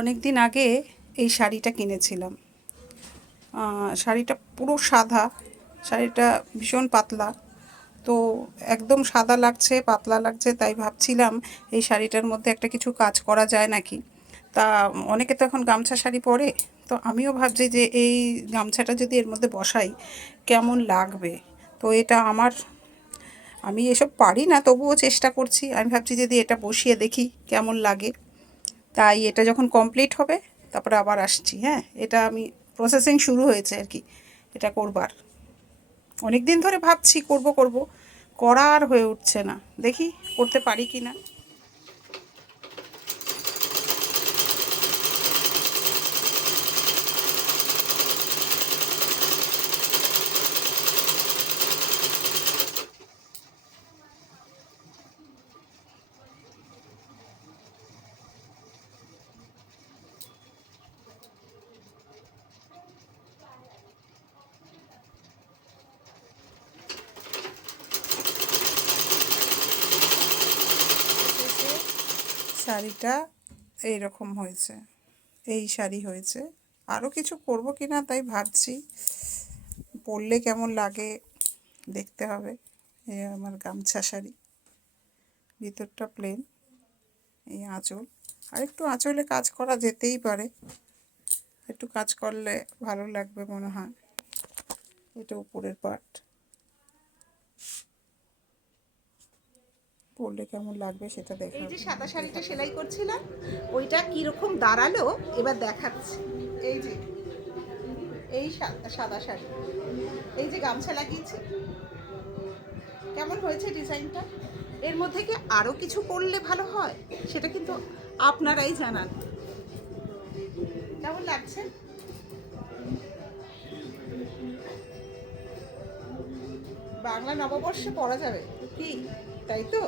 অনেক দিন আগে এই শাড়িটা কিনেছিলাম। শাড়িটা পুরো সাদা, শাড়িটা ভীষণ পাতলা, তো একদম সাদা লাগছে, পাতলা লাগছে, তাই ভাবছিলাম এই শাড়িটার মধ্যে একটা কিছু কাজ করা যায় নাকি। তা অনেকে তো এখন গামছা শাড়ি পরে, তো আমিও ভাবছি যে এই গামছাটা যদি এর মধ্যে বসাই কেমন লাগবে। তো এটা আমি এসব পারি না, তবুও চেষ্টা করছি। আমি ভাবছি যদি এটা বসিয়ে দেখি কেমন লাগে। তাই এটা যখন কমপ্লিট হবে তারপরে আবার আসছি। হ্যাঁ, এটা আমি প্রসেসিং শুরু হয়েছে আর কি এটা করবার। অনেক দিন ধরে ভাবছি করব করব, করা আর হয়ে উঠছে না। দেখি করতে পারি কি না। শাড়িটা এইরকম হয়েছে, এই শাড়ি হয়েছে। আরও কিছু করব কি না তাই ভাবছি, পরলে কেমন লাগে দেখতে হবে। এই আমার গামছা শাড়ি, ভিতরটা প্লেন, এই আঁচল। আর একটু আঁচলে কাজ করা যেতেই পারে, একটু কাজ করলে ভালো লাগবে মনে হয়। এটা উপরের পার্ট, পরলে কেমন লাগবে সেটা দেখা। এই যে সাদা শাড়িটা সেলাই করছিলাম, ওইটা কিরকম দাঁড়ালো এবার দেখাচ্ছি। এই যে এই সাদা শাড়ি, এই যে গামছা লাগিয়েছি, কেমন হয়েছে ডিজাইনটা? এর মধ্যে কি আরো কিছু করলে ভালো হয় সেটা কিন্তু আপনারাই জানান। কেমন লাগছে? বাংলা নববর্ষে পরা যাবে কি, তাই তো?